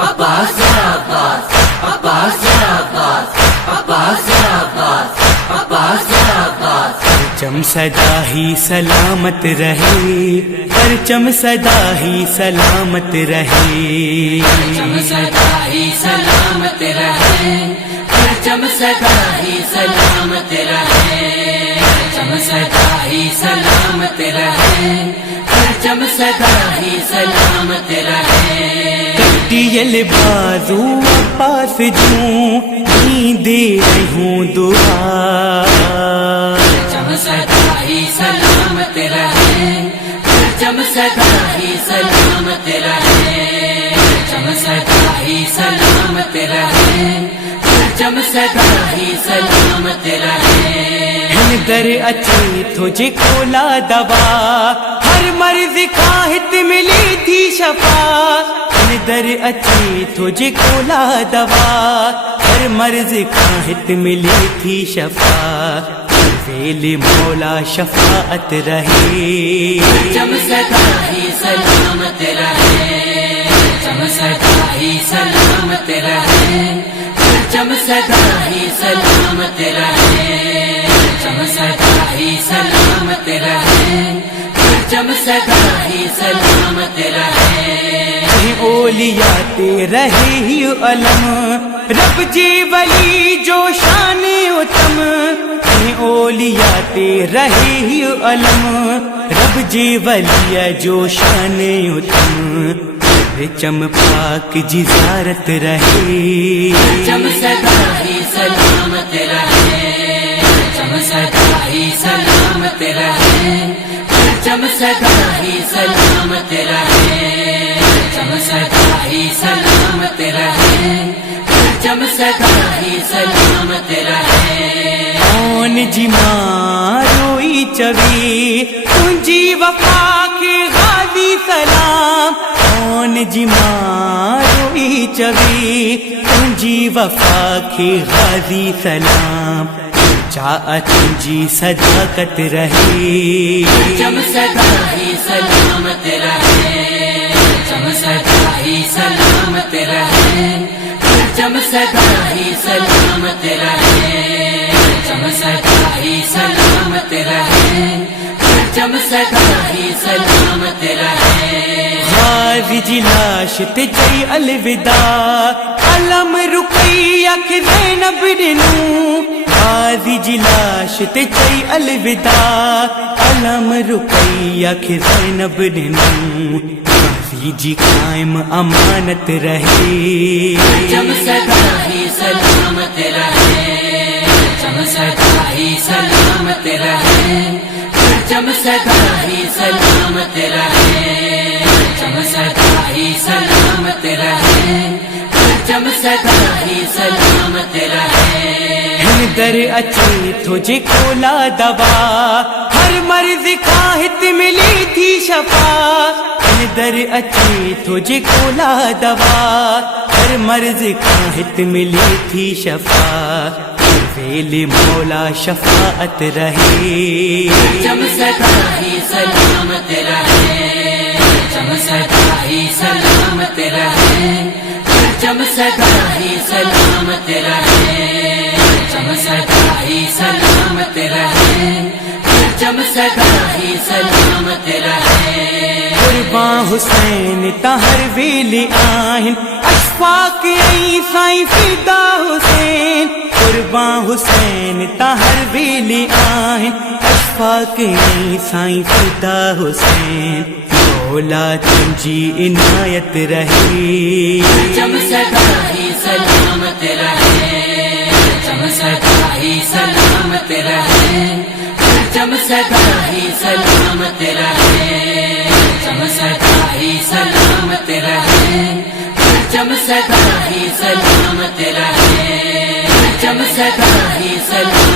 عباس عباس عباس عباس عباس عباس عباس عباس پرچم سدا ہی سلامت رہے، پرچم سدا ہی سلامت رہے، پرچم سدا ہی سلامت رہے، پرچم سدا ہی سلامت رہے، پرچم سدا ہی سلامت رہے، پرچم سدا ہی سلامت رہے۔ کٹیل بازو عباس جوں ہی دے رہی ہوں دعا، پرچم سدا ہی سلامت رہے، پرچم سدا ہی سلامت رہے، پرچم سدا ہی سلامت رہے، پرچم سدا ہی سلامت رہے۔ در اچھی تجھے کھولا دوا، ہر مرض کاہت ملی تھی شفا، در اچھی تجھے کھولا دوا، ہر مرض کاہت ملی تھی شفا، ویل مولا شفاعت رہے، پرچم سدا ہی سلامت رہے، پرچم سدا ہی سلامت رہے، پرچم سدا ہی سلامت رہے، پرچم سدا ہی سلامت رہے، پرچم سدا ہی سلامت رہے۔ اولیاء تے رہے ہی علم، رب جی ولی جو شان اتم، اولیاء تے رہے ہی علم، رب جی ولی جو شان اتم، پرچم پاک جی زیارت رہے، پرچم سدا ہی سلامت رہے، پرچم سدا ہی سلامت رہے، پرچم سدا ہی سلامت رہے، پرچم سدا ہی سلامت رہے، پرچم سدا ہی سلامت رہے۔ کون جی ماروئی چوی تجھی وفا کے غازی سلام، کون جی ماروئی چوی تجھی وفا کے غازی سلام، چاہت جی صداقت رہے، پرچم سدا ہی سلامت رہے، پرچم سدا ہی سلامت رہے، پرچم سدا ہی سلامت رہے، پرچم سدا ہی سلامت رہے، پرچم سدا ہی سلامت رہے۔ غازی جی لاش تے چئی الوداع، علم رقیہ کے زینب نوں، غازی جی لاش تے چئی الوداع، علم رقیہ کے زینب نوں، غازی جی قائم امانت رہے، پرچم سدا ہی سلامت رہے، پرچم سدا ہی سلامت رہے، پرچم سدا ہی سلامت رہے، پرچم سدا ہی سلامت رہے، پرچم سدا ہی سلامت رہے۔ در اچھی تجھے کھولا دوا، ہر مرض کاہت ملی تھی شفا، در اچھی تجھے کھولا دوا، ہر مرض کاہت ملی تھی شفا، ویل مولا شفاعت رہے، پرچم سدا ہی سلامت رہے، پرچم سدا ہی سلامت رہے، پرچم سدا ہی سلامت رہے، پرچم سدا ہی سلامت رہے، پرچم سدا ہی سلامت رہے۔ قربان حسین تہر ویل آہن، اشفاق ای سائیں فدا حسین، قربان حسین تہر ویل آہن، اشفاق ای سائیں فدا حسین، مولا تجھی عنایت رہے، پرچم سدا ہی سلامت رہے، پرچم سدا ہی سلامت رہے، پرچم سدا ہی سلامت رہے، پرچم سدا ہی سلامت رہے، پرچم سدا ہی سلامت رہے، پرچم سدا ہی سلامت